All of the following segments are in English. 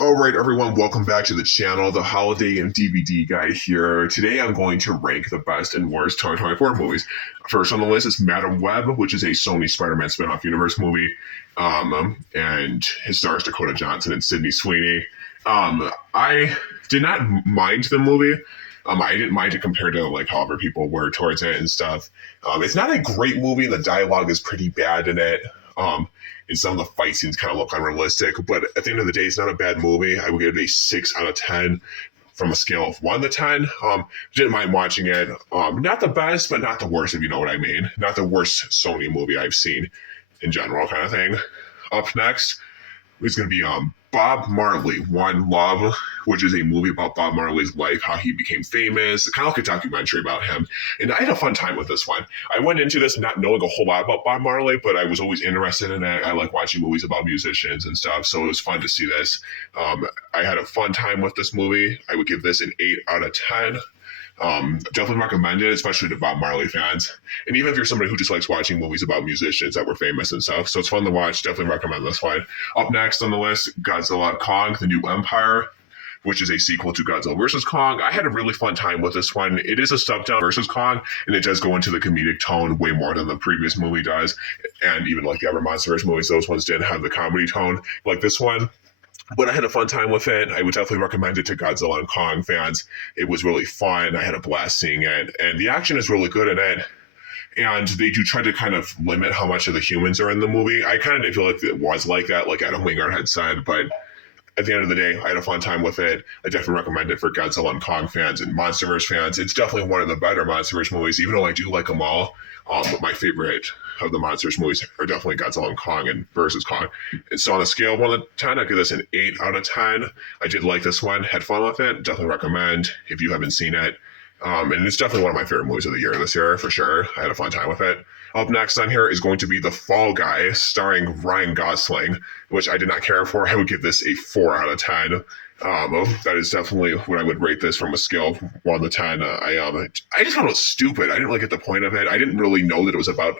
All right, everyone, welcome back to the channel, the Holiday and DVD Guy here. Today I'm going to rank the best and worst 2024 movies. First on the list is Madam Web, which is a Sony Spider-Man spin-off universe movie, and it stars Dakota Johnson and Sydney Sweeney. I did not mind the movie. I didn't mind it compared to like however people were towards it and stuff. It's not a great movie. The dialogue is pretty bad in it. And some of the fight scenes kind of look unrealistic, but at the end of the day, it's not a bad movie. I would give it a 6 out of 10 from a scale of 1 to 10. Didn't mind watching it. Not the best, but not the worst, if you know what I mean. Not the worst Sony movie I've seen in general, kind of thing. Up next is going to be Bob Marley, One Love, which is a movie about Bob Marley's life, how he became famous, kind of like a documentary about him. And I had a fun time with this one. I went into this not knowing a whole lot about Bob Marley, but I was always interested in it. I like watching movies about musicians and stuff, so it was fun to see this. I had a fun time with this movie. I would give this an 8 out of 10. Definitely recommend it, especially to Bob Marley fans. And even if you're somebody who just likes watching movies about musicians that were famous and stuff, so it's fun to watch. Definitely recommend this one. Up next on the list, Godzilla Kong, The New Empire, which is a sequel to Godzilla vs. Kong. I had a really fun time with this one. It is a step down versus Kong, and it does go into the comedic tone way more than the previous movie does. And even like the other MonsterVerse movies, those ones didn't have the comedy tone like this one. But I had a fun time with it. I would definitely recommend it to Godzilla and Kong fans. It was really fun. I had a blast seeing it. And the action is really good in it. And they do try to kind of limit how much of the humans are in the movie. I kind of didn't feel like it was like that, like Adam Wingard had said. But at the end of the day, I had a fun time with it. I definitely recommend it for Godzilla and Kong fans and MonsterVerse fans. It's definitely one of the better MonsterVerse movies, even though I do like them all. But my favorite of the MonsterVerse movies are definitely Godzilla and Kong and versus Kong. And so on a scale of 1 to 10, I give this an 8 out of 10. I did like this one, had fun with it. Definitely recommend if you haven't seen it. And it's definitely one of my favorite movies of the year this year, for sure. I had a fun time with it. Up next on here is going to be The Fall Guy, starring Ryan Gosling, which I did not care for. I would give this a 4 out of 10. That is definitely what I would rate this from a scale of 1 to 10. I just found it stupid. I didn't really get the point of it. I didn't really know that it was about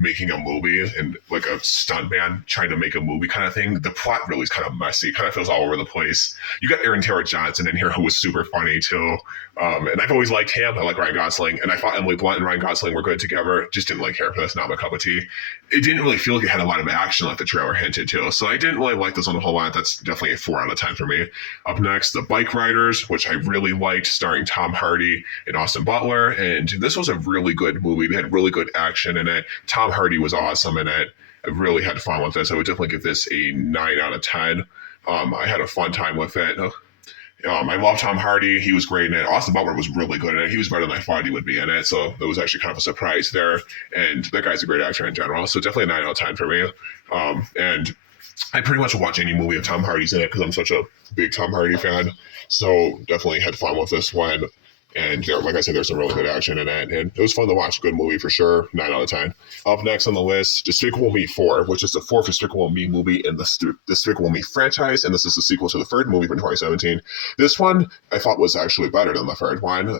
making a movie and like a stuntman trying to make a movie kind of thing. The plot really is kind of messy. It kind of feels all over the place. You got Aaron Taylor Johnson in here who was super funny too. And I've always liked him. I like Ryan Gosling. And I thought Emily Blunt and Ryan Gosling were good together. Just didn't like her. That's not my cup of tea. It didn't really feel like it had a lot of action like the trailer hinted to. So I didn't really like this one a whole lot. That's definitely a 4 out of 10 for me. Up next, The Bike Riders, which I really liked, starring Tom Hardy and Austin Butler. And this was a really good movie. They had really good action in it. Tom Hardy was awesome in it. I really had fun with this. I would definitely give this a 9 out of 10. I had a fun time with it. I love Tom Hardy. He was great in it. Austin Butler was really good in it. He was better than I thought he would be in it. So it was actually kind of a surprise there. And that guy's a great actor in general. So definitely a 9 out of 10 for me. And I pretty much watch any movie of Tom Hardy's in it because I'm such a big Tom Hardy fan. So definitely had fun with this one. And like I said, there's some really good action in it. And it was fun to watch. Good movie for sure. 9 out of 10. Up next on the list, Despicable Me 4, which is the fourth Despicable Me movie in the Despicable Me franchise. And this is the sequel to the third movie from 2017. This one I thought was actually better than the third one.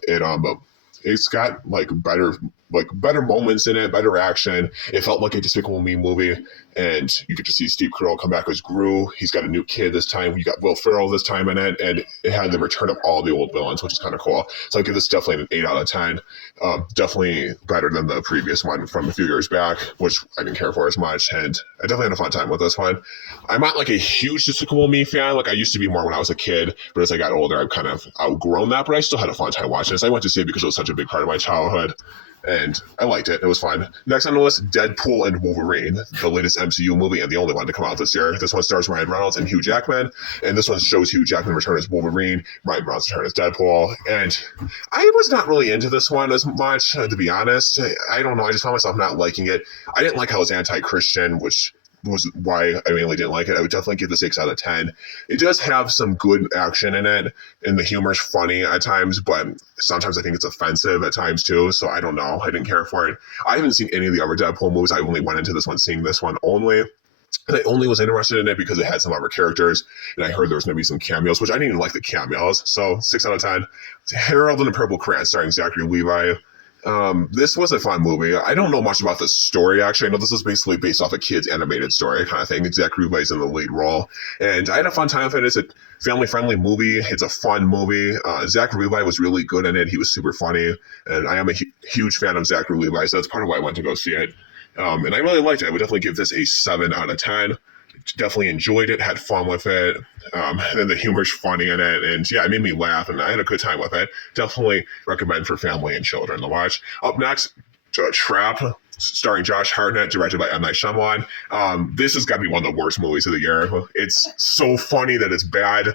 It's got better moments in it, better action. It felt like a Despicable Me movie, and you get to see Steve Carell come back as Gru. He's got a new kid this time. You got Will Ferrell this time in it, and it had the return of all the old villains, which is kind of cool. So I give this definitely an 8 out of 10. Definitely better than the previous one from a few years back, which I didn't care for as much, and I definitely had a fun time with this one. I'm not like a huge Despicable Me fan. Like I used to be more when I was a kid, but as I got older, I've kind of outgrown that, but I still had a fun time watching this. I went to see it because it was such a big part of my childhood. And I liked it. It was fun. Next on the list, Deadpool and Wolverine, the latest MCU movie and the only one to come out this year. This one stars Ryan Reynolds and Hugh Jackman. And this one shows Hugh Jackman return as Wolverine, Ryan Reynolds return as Deadpool. And I was not really into this one as much, to be honest. I don't know. I just found myself not liking it. I didn't like how it was anti-Christian, which was why I mainly didn't like it. I would definitely give it a 6 out of 10. It does have some good action in it, and the humor's funny at times, but sometimes I think it's offensive at times too, so I don't know. I didn't care for it. I haven't seen any of the other Deadpool movies. I only went into this one seeing this one only. And I only was interested in it because it had some other characters, and I heard there was going to be some cameos, which I didn't even like the cameos, so 6 out of 10. Herald and the Purple Crayon, starring Zachary Levi. This was a fun movie. I don't know much about the story, actually. I know this is basically based off a kid's animated story kind of thing. Zach Ruby's in the lead role. And I had a fun time with it. It's a family-friendly movie. It's a fun movie. Zach Ruby was really good in it. He was super funny. And I am a huge fan of Zach Ruby, so that's part of why I went to go see it. And I really liked it. I would definitely give this a 7 out of 10. Definitely enjoyed it, had fun with it, and the humor's funny in it, and yeah, it made me laugh, and I had a good time with it. Definitely recommend for family and children to watch. Up next, Trap, starring Josh Hartnett, directed by M. Night Shyamalan. This has got to be one of the worst movies of the year. It's so funny that it's bad.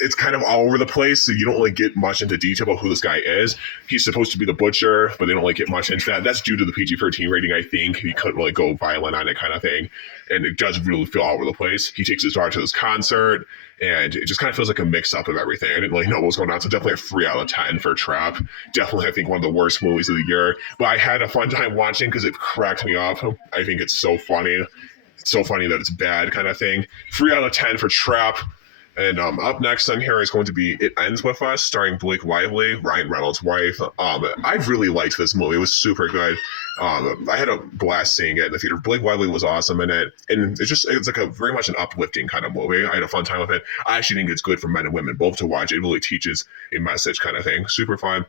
It's kind of all over the place, so you don't really get much into detail about who this guy is. He's supposed to be the butcher, but they don't really get much into that. That's due to the PG-13 rating, I think. He couldn't really go violent on it kind of thing, and it does really feel all over the place. He takes his daughter to this concert, and it just kind of feels like a mix-up of everything. I didn't really know what was going on, so definitely a 3 out of 10 for Trap. Definitely, I think, one of the worst movies of the year. But I had a fun time watching because it cracked me up. I think it's so funny. It's so funny that it's bad kind of thing. 3 out of 10 for Trap. And up next on here is going to be It Ends With Us, starring Blake Lively, Ryan Reynolds' wife. I really liked this movie. It was super good. I had a blast seeing it in the theater. Blake Lively was awesome in it. And it's like a very much an uplifting kind of movie. I had a fun time with it. I actually think it's good for men and women both to watch. It really teaches a message kind of thing. Super fun.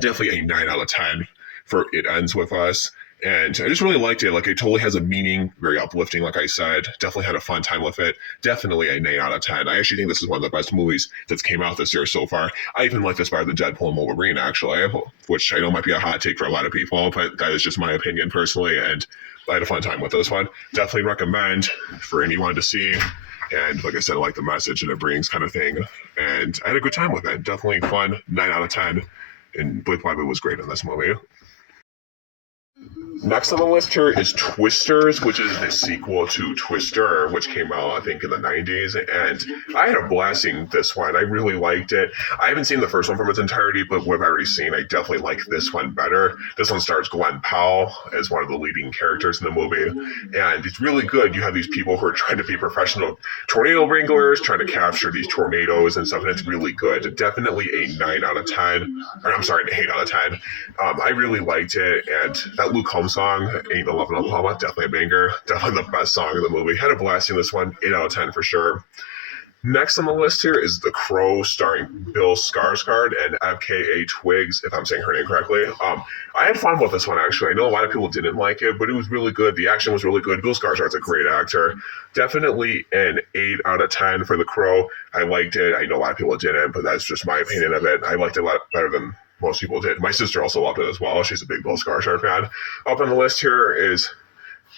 Definitely a 9 out of 10 for It Ends With Us. And I just really liked it. Like, it totally has a meaning, very uplifting, like I said. Definitely had a fun time with it. Definitely a 9 out of 10. I actually think this is one of the best movies that's came out this year so far. I even like this better than Deadpool and Wolverine, actually, which I know might be a hot take for a lot of people, but that is just my opinion personally, and I had a fun time with this one. Definitely recommend for anyone to see. And like I said, I like the message that it brings kind of thing. And I had a good time with it. Definitely fun. 9 out of 10. And Blake Lively was great in this movie. Next on the list here is Twisters, which is the sequel to Twister, which came out, I think, in the 90s. And I had a blast seeing this one. I really liked it. I haven't seen the first one from its entirety, but what I've already seen, I definitely like this one better. This one stars Glenn Powell as one of the leading characters in the movie. And it's really good. You have these people who are trying to be professional tornado wranglers, trying to capture these tornadoes and stuff, and it's really good. Definitely a 9 out of 10. Or I'm sorry, an 8 out of 10. I really liked it. And that Luke Combs song, Ain't No Lovin' Oklahoma, definitely a banger. Definitely the best song of the movie. Had a blast in this one. 8 out of 10 for sure. Next on the list here is The Crow, starring Bill Skarsgård and FKA Twigs, if I'm saying her name correctly. I had fun with this one, actually. I know a lot of people didn't like it, but it was really good. The action was really good. Bill Skarsgård's a great actor. Definitely an 8 out of 10 for The Crow. I liked it. I know a lot of people didn't, but that's just my opinion of it. I liked it a lot better than most people did. My sister also loved it as well. She's a big Bill Skarsgård fan. Up on the list here is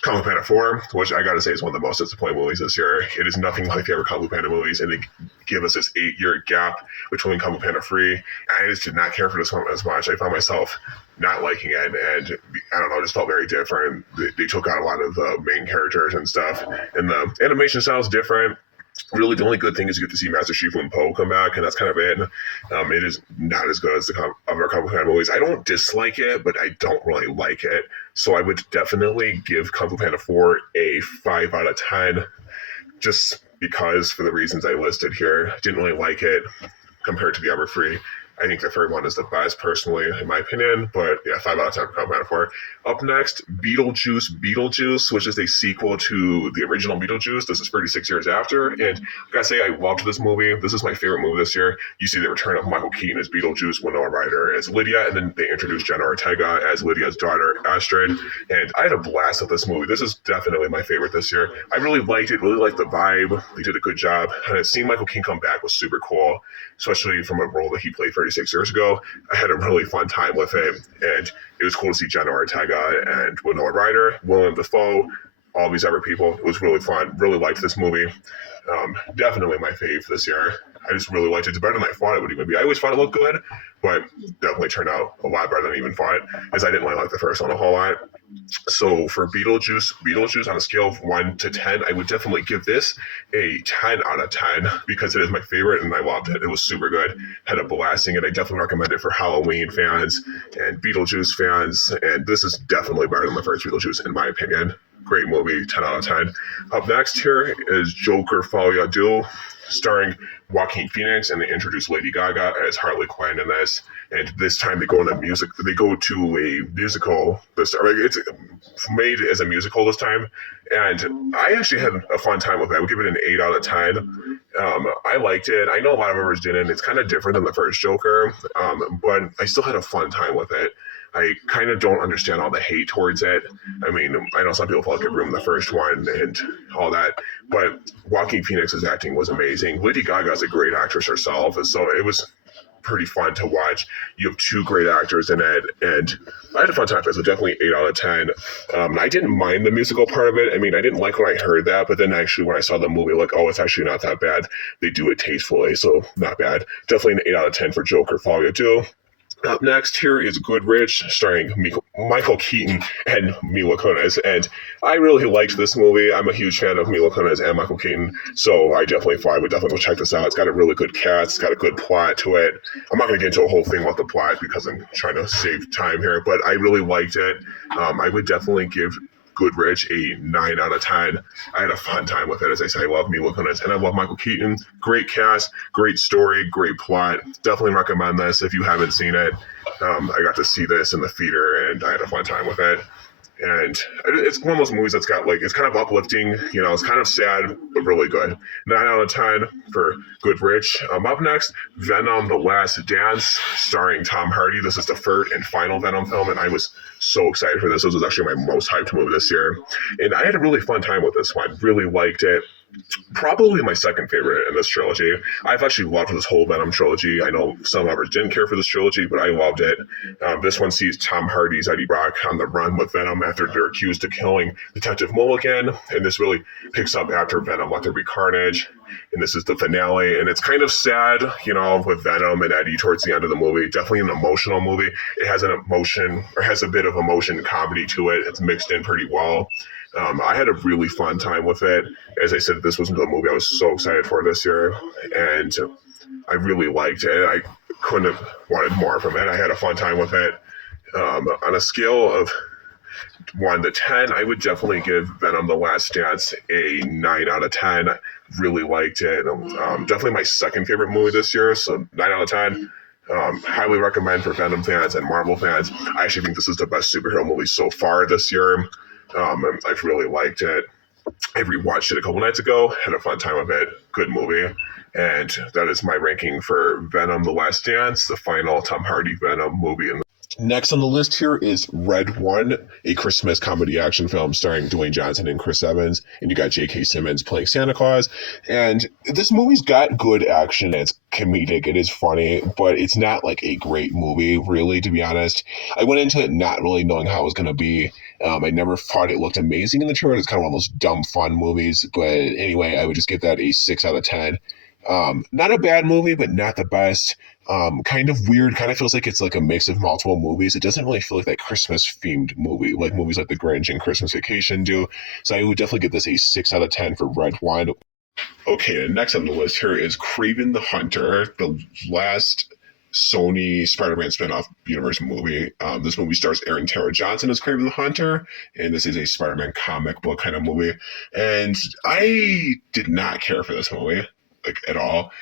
Kung Fu Panda 4, which I gotta say is one of the most disappointing movies this year. It is nothing like the other Kung Fu Panda movies, and they give us this 8-year gap between Kung Fu Panda 3. And I just did not care for this one as much. I found myself not liking it, and I don't know, it just felt very different. They took out a lot of the main characters and stuff, and the animation style is different. Really, the only good thing is you get to see Master Shifu and Po come back, and that's kind of it. It is not as good as the other Kung Fu Panda movies. I don't dislike it, but I don't really like it. So I would definitely give Kung Fu Panda 4 a 5 out of 10, just because for the reasons I listed here. Didn't really like it compared to the other 3. I think the third one is the best, personally, in my opinion. But yeah, 5 out of 10 for Kung Fu Panda 4. Up next, Beetle Juice, which is a sequel to the original Beetle Juice. This is 36 years after. And I gotta say, I loved this movie. This is my favorite movie this year. You see the return of Michael Keaton as Beetlejuice, Winona Ryder as Lydia, and then they introduced Jenna Ortega as Lydia's daughter, Astrid. And I had a blast with this movie. This is definitely my favorite this year. I really liked it, really liked the vibe. They did a good job. And seeing Michael Keaton come back was super cool, especially from a role that he played 36 years ago. I had a really fun time with it, and it was cool to see Jenna Ortega and Winona Ryder, Willem Dafoe, all these other people. It was really fun. Really liked this movie. Definitely my fave this year. I just really liked it. It's better than I thought it would even be. I always thought it looked good, but definitely turned out a lot better than I even thought, as I didn't really like the first one a whole lot. So for Beetlejuice on a scale of 1 to 10, I would definitely give this a 10 out of 10 because it is my favorite and I loved it. It was super good. Had a blast seeing it. I definitely recommend it for Halloween fans and Beetlejuice fans. And this is definitely better than the first Beetlejuice in my opinion. great movie, 10 out of 10. Up next here is Joker Folie à Deux, starring Joaquin Phoenix, and they introduce Lady Gaga as Harley Quinn in this. And this time they go to a musical. It's made as a musical this time, and I actually had a fun time with it. I would give it an 8 out of 10. I liked it. I know a lot of others didn't. It's kind of different than the first Joker, but I still had a fun time with it. I kind of don't understand all the hate towards it. I mean, I know some people felt like it ruined the first one and all that, but Joaquin Phoenix's acting was amazing. Lady Gaga is a great actress herself, so it was pretty fun to watch. You have two great actors in it, and I had a fun time. So definitely 8 out of 10. I didn't mind the musical part of it. I mean, I didn't like when I heard that, but then actually when I saw the movie, like, oh, it's actually not that bad. They do it tastefully, so not bad. Definitely an 8 out of 10 for Joker Folie à Deux. Up next here is Goodrich, starring Michael Keaton and Mila Kunis. And I really liked this movie. I'm a huge fan of Mila Kunis and Michael Keaton, so I definitely thought I would definitely go check this out. It's got a really good cast. It's got a good plot to it. I'm not going to get into a whole thing about the plot because I'm trying to save time here, but I really liked it. I would definitely give Goodrich a 9 out of 10. I had a fun time with it. As I say, I love Mila Kunis and I love Michael Keaton. Great cast, great story, great plot. Definitely recommend this if you haven't seen it. I got to see this in the theater and I had a fun time with it. And it's one of those movies that's got, like, it's kind of uplifting, you know, it's kind of sad, but really good. 9 out of 10 for Goodrich. Up next, Venom, The Last Dance, starring Tom Hardy. This is the third and final Venom film, and I was so excited for this. This was actually my most hyped movie this year. And I had a really fun time with this one. Really liked it. Probably my second favorite in this trilogy. I've actually loved this whole Venom trilogy. I know some others didn't care for this trilogy, but I loved it. This one sees Tom Hardy's Eddie Brock on the run with Venom after they're accused of killing Detective Mulligan, and this really picks up after Venom Let There Be Carnage, and this is the finale, and it's kind of sad, you know, with Venom and Eddie towards the end of the movie. Definitely an emotional movie. It has has a bit of emotion comedy to it. It's mixed in pretty well. I had a really fun time with it. As I said, this was the movie I was so excited for this year, and I really liked it. I couldn't have wanted more from it. I had a fun time with it. On a scale of 1 to 10, I would definitely give Venom The Last Dance a 9 out of 10. Really liked it. Definitely my second favorite movie this year, so 9 out of 10. Highly recommend for Venom fans and Marvel fans. I actually think this is the best superhero movie so far this year. I've really liked it. I rewatched it a couple nights ago, had a fun time with it. Good movie. And that is my ranking for Venom The Last Dance, the final Tom Hardy Venom movie. Next on the list here is RedOne, a Christmas comedy action film starring Dwayne Johnson and Chris Evans, and you got J.K. Simmons playing Santa Claus. And this movie's got good action. It's comedic, it is funny, but it's not like a great movie, really, to be honest. I went into it not really knowing how it was going to be. I never thought it looked amazing in the trailer. It's kind of one of those dumb fun movies, but anyway, I would just give that a 6 out of 10. Not a bad movie, but not the best. Kind of weird, kind of feels like it's like a mix of multiple movies. It doesn't really feel like that Christmas themed movie, like movies like The Grinch and Christmas Vacation do. So I would definitely give this a 6 out of 10 for RedOne. Okay, and next on the list here is Craven the Hunter, the last Sony Spider-Man spinoff universe movie. This movie stars Aaron Taylor Johnson as Craven the Hunter, and this is a Spider-Man comic book kind of movie. And I did not care for this movie, like, at all.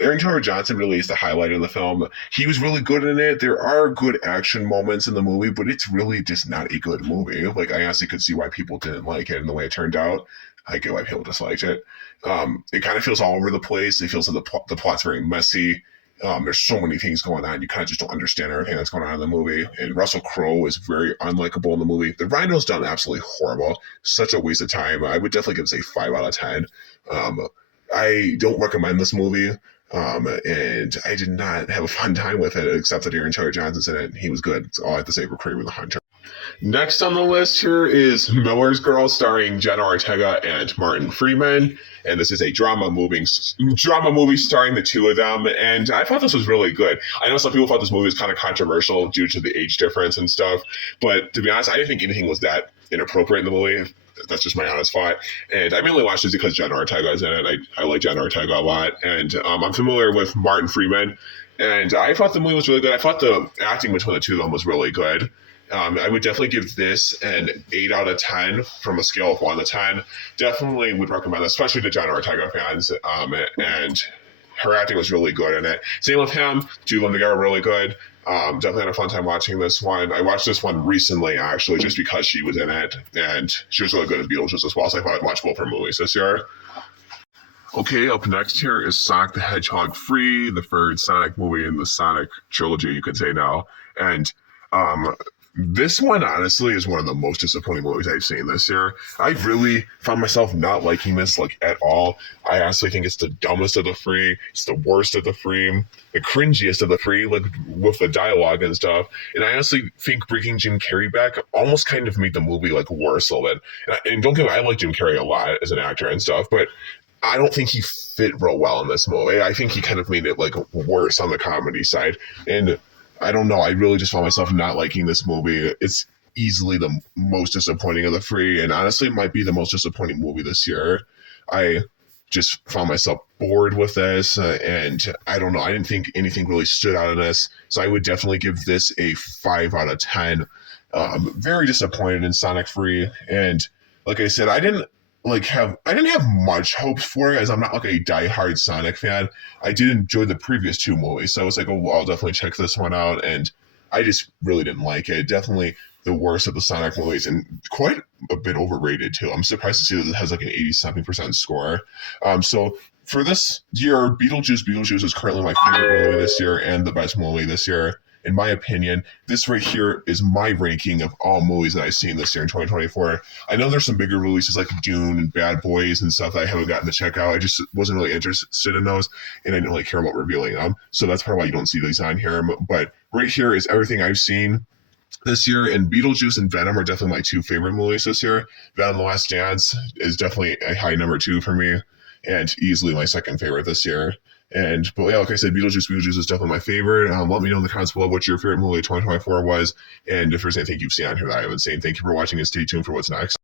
Aaron Taylor Johnson really is the highlight of the film. He was really good in it. There are good action moments in the movie, but it's really just not a good movie. Like, I honestly could see why people didn't like it and the way it turned out. I get why people disliked it. It kind of feels all over the place. It feels like the plot's very messy. There's so many things going on. You kind of just don't understand everything that's going on in the movie. And Russell Crowe is very unlikable in the movie. The Rhino's done absolutely horrible. Such a waste of time. I would definitely give this a 5 out of 10. I don't recommend this movie. And I did not have a fun time with it, except that Aaron Taylor Johnson's in it. He was good. That's all I have to say for Craven the Hunter. Next on the list here is Miller's Girl, starring Jenna Ortega and Martin Freeman. And this is a drama movie starring the two of them. And I thought this was really good. I know some people thought this movie was kind of controversial due to the age difference and stuff. But to be honest, I didn't think anything was that inappropriate in the movie. That's just my honest thought. And I mainly watched it because Jenna Ortega is in it. I like Jenna Ortega a lot. And I'm familiar with Martin Freeman. And I thought the movie was really good. I thought the acting between the two of them was really good. I would definitely give this an 8 out of 10 from a scale of 1 to 10. Definitely would recommend, especially to John Ortega fans. And her acting was really good in it. Same with him. Two of them together were really good. Definitely had a fun time watching this one. I watched this one recently, actually, just because she was in it, and she was really good at Beetle Juice as well. So I thought I'd watch both her movies this year. Okay, up next here is Sonic the Hedgehog Free, the third Sonic movie in the Sonic trilogy, you could say now. And um, this one, honestly, is one of the most disappointing movies I've seen this year. I really found myself not liking this, like, at all. I honestly think it's the dumbest of the three. It's the worst of the three. The cringiest of the three, like, with the dialogue and stuff. And I honestly think bringing Jim Carrey back almost kind of made the movie, like, worse a little bit. And don't get me, I like Jim Carrey a lot as an actor and stuff, but I don't think he fit real well in this movie. I think he kind of made it like worse on the comedy side. And I don't know. I really just found myself not liking this movie. It's easily the most disappointing of the three, and honestly, it might be the most disappointing movie this year. I just found myself bored with this, and I don't know. I didn't think anything really stood out in this, so I would definitely give this a 5 out of 10. Very disappointed in Sonic Free, and like I said, I didn't have much hopes for it, as I'm not like a diehard Sonic fan. I did enjoy the previous two movies, so I was like, oh, well, I'll definitely check this one out, and I just really didn't like it. Definitely the worst of the Sonic movies, and quite a bit overrated too. I'm surprised to see that it has like an 80-something% score. So for this year, Beetlejuice is currently my favorite movie this year and the best movie this year. In my opinion, this right here is my ranking of all movies that I've seen this year in 2024. I know there's some bigger releases like Dune and Bad Boys and stuff that I haven't gotten to check out. I just wasn't really interested in those, and I didn't really care about reviewing them. So that's probably why you don't see these on here. But right here is everything I've seen this year, and Beetlejuice and Venom are definitely my two favorite movies this year. Venom: The Last Dance is definitely a high number two for me, and easily my second favorite this year. But yeah, like I said, Beetlejuice is definitely my favorite. Let me know in the comments below what your favorite movie of 2024 was, and if there's anything you've seen on here that I haven't seen. Thank you for watching, and stay tuned for what's next.